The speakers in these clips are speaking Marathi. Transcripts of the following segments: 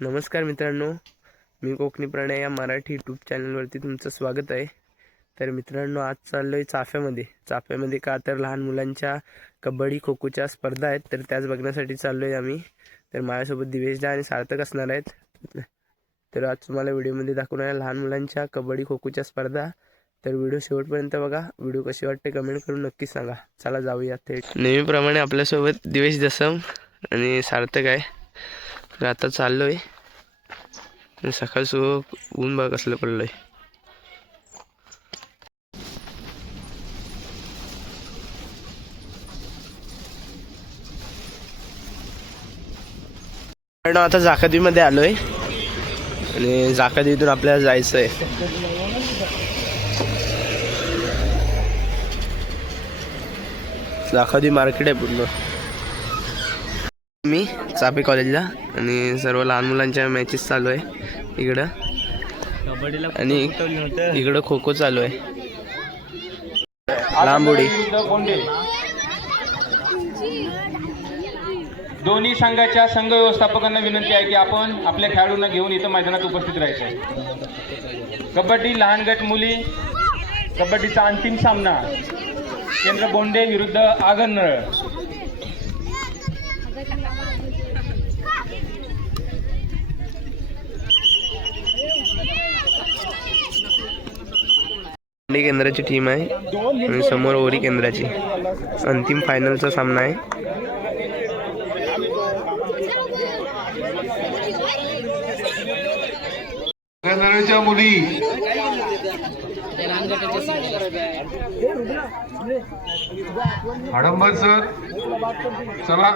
नमस्कार मित्रांनो, मी कोकणी प्रणय या मराठी यूट्यूब चॅनलवरती तुमचं स्वागत आहे। तर मित्रांनो, आज चाललोय चाफ्यामध्ये का तर लहान मुलांच्या कबड्डी खो खोच्या स्पर्धा आहेत, तर त्याच बघण्यासाठी चाललोय आम्ही। तर माझ्यासोबत दिवेशदा आणि सार्थक असणार आहेत। तर आज तुम्हाला व्हिडिओमध्ये दाखवणार आहे लहान मुलांच्या कबड्डी खो खोच्या स्पर्धा। तर व्हिडिओ शेवटपर्यंत बघा। व्हिडिओ कशी वाटते कमेंट करून नक्की सांगा। चला जाऊया थेट। नेहमीप्रमाणे आपल्यासोबत दिवेश दसम आणि सार्थक आहे। तर आता चाललोय। सकाळचं ऊन बघ कसलं पडलंय। आता जाकादीमध्ये आलोय आणि जाकादीतून आपल्याला जायचंय। जाकादी मार्केट आहे पूर्ण। मी चाफे कॉलेजला आणि सर्व लहान मुलांच्या मॅचेस चालू आहे इकडं, आणि इकडं खो खो चालू आहे। लांब उडी दोन्ही संघाच्या संघ व्यवस्थापकांना विनंती आहे की आपण आपल्या खेळाडूंना घेऊन इथं मैदानात उपस्थित राहायचं आहे। कबड्डी लहान गट मुली कबड्डीचा अंतिम सामना केंद्र बोंडे विरुद्ध आगरनळ। केंद्राची टीम आहे आणि समोर ओरी केंद्राची। अंतिम फायनलचा सामना आहे। आगरनळच्या मुली आडंबर सर चला।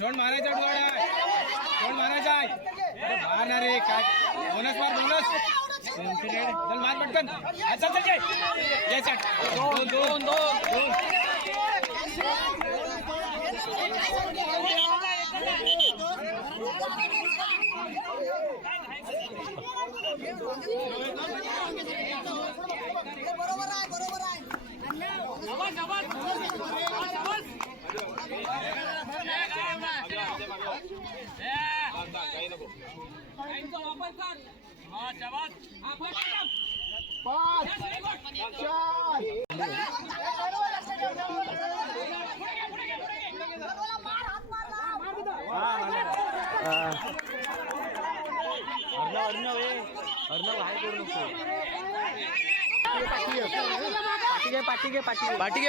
जोड मारायचा मारणार रे काय बोनस मार बोनस चल मार पटकन चल दोन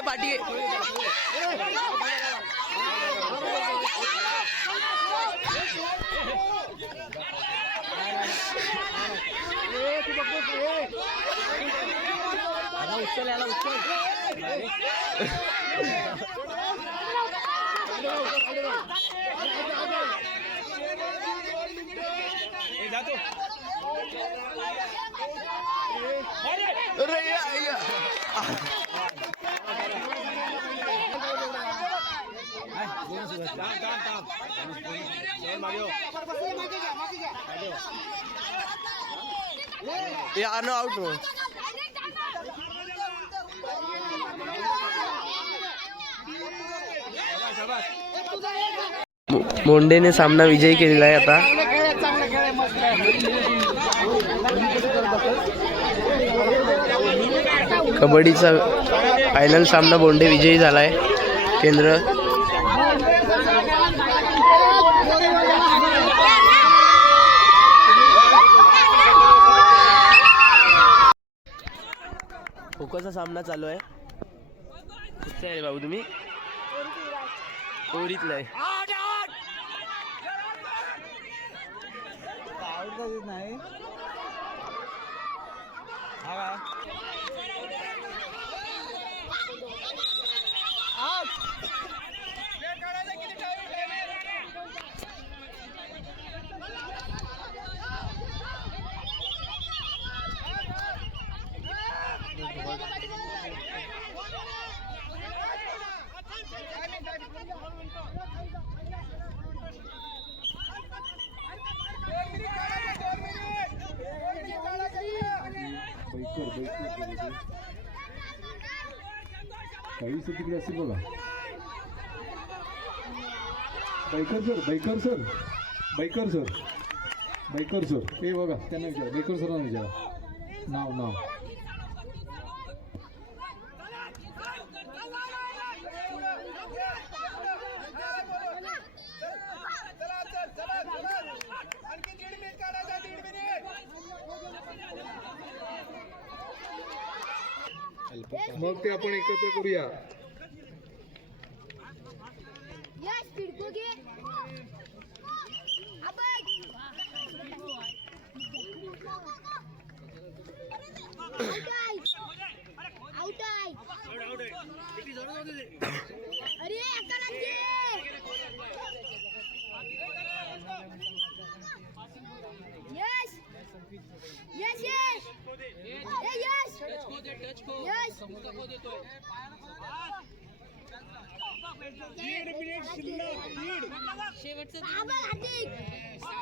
पाठी अरे या. यार आउट हो. मोंडेने सामना विजयी केलेला आहे आता. कबड्डीचा फायनल सामना बोंडे विजयी झालाय. केंद्र खोखोचा सामना चालू आहे. कुठे आहे बाबू तुम्ही? ओरीतला आहे. काही तिकडे असेल बघा. बैकर सर हे बघा, त्यांना विचारा. बैकर सरांना विचारा. नाव मग ते आपण एकत्र करूया.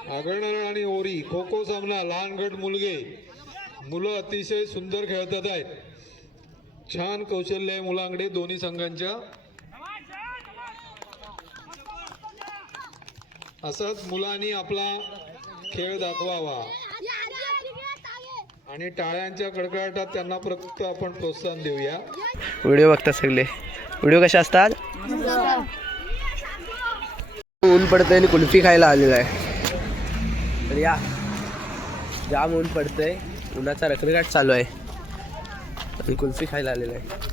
आगळनारळ आणि ओरी खो खो सामना. लहान गट मुलं अतिशय सुंदर खेळतात आहेत. छान कौशल्य आहे मुलांकडे दोन्ही संघांच्या. असाच मुलांनी आपला खेळ दाखवावा आणि टाळ्यांच्या कडकडाटात त्यांना परत आपण प्रोत्साहन देऊया. व्हिडिओ बघता सगळे. व्हिडिओ कशा असतात? ऊन पडतंय आणि कुल्फी खायला आलेला आहे. तर या जाम ऊन पडतंय, उन्हाचा रखरखाट चालू आहे आणि कुल्फी खायला आलेला आहे.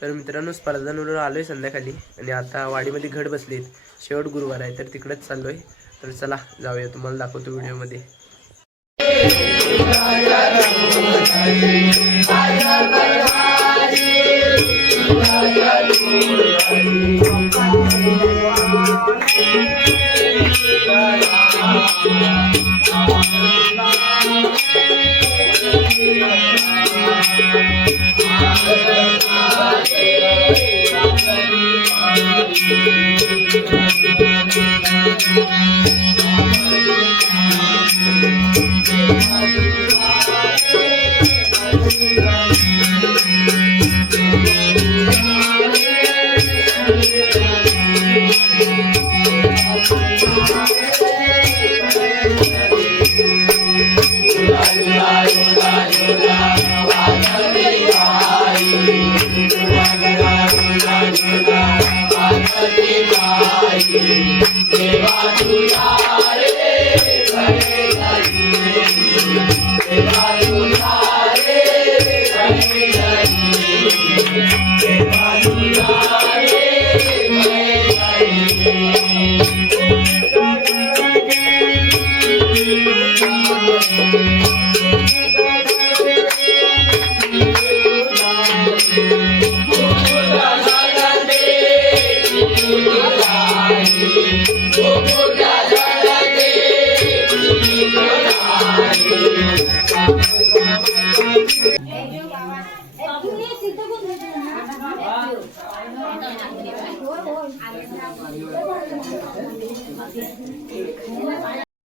तर मित्रांनो, स्पर्धांवरून आलोय संध्याकाळी आणि आता वाडीमध्ये घट बसलीत. शेवट गुरुवार आहे तर तिकडेच चाललोय. तर चला जाऊया, तुम्हाला दाखवतो व्हिडिओमध्ये.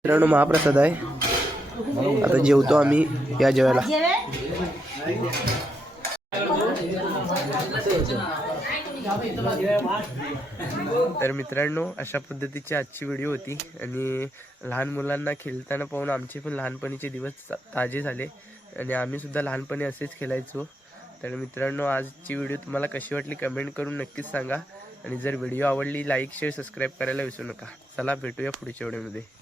मित्रांनो महाप्रसाद आहे. आता जेवतो आम्ही या जेवायला. तर मित्रांनो अशा पद्धतीची आजची व्हिडिओ होती आणि लहान मुलांना खेळताना पाहून आमचे पण लहानपणीचे दिवस ताजे झाले आणि आम्ही सुद्धा लहानपणी असेच खेळायचो. तर मित्रांनो आजची व्हिडिओ तुम्हाला कशी वाटली कमेंट करून नक्कीच सांगा आणि जर व्हिडिओ आवडली लाईक शेअर सबस्क्राईब करायला विसरू नका. चला भेटूया पुढच्या व्हिडिओमध्ये.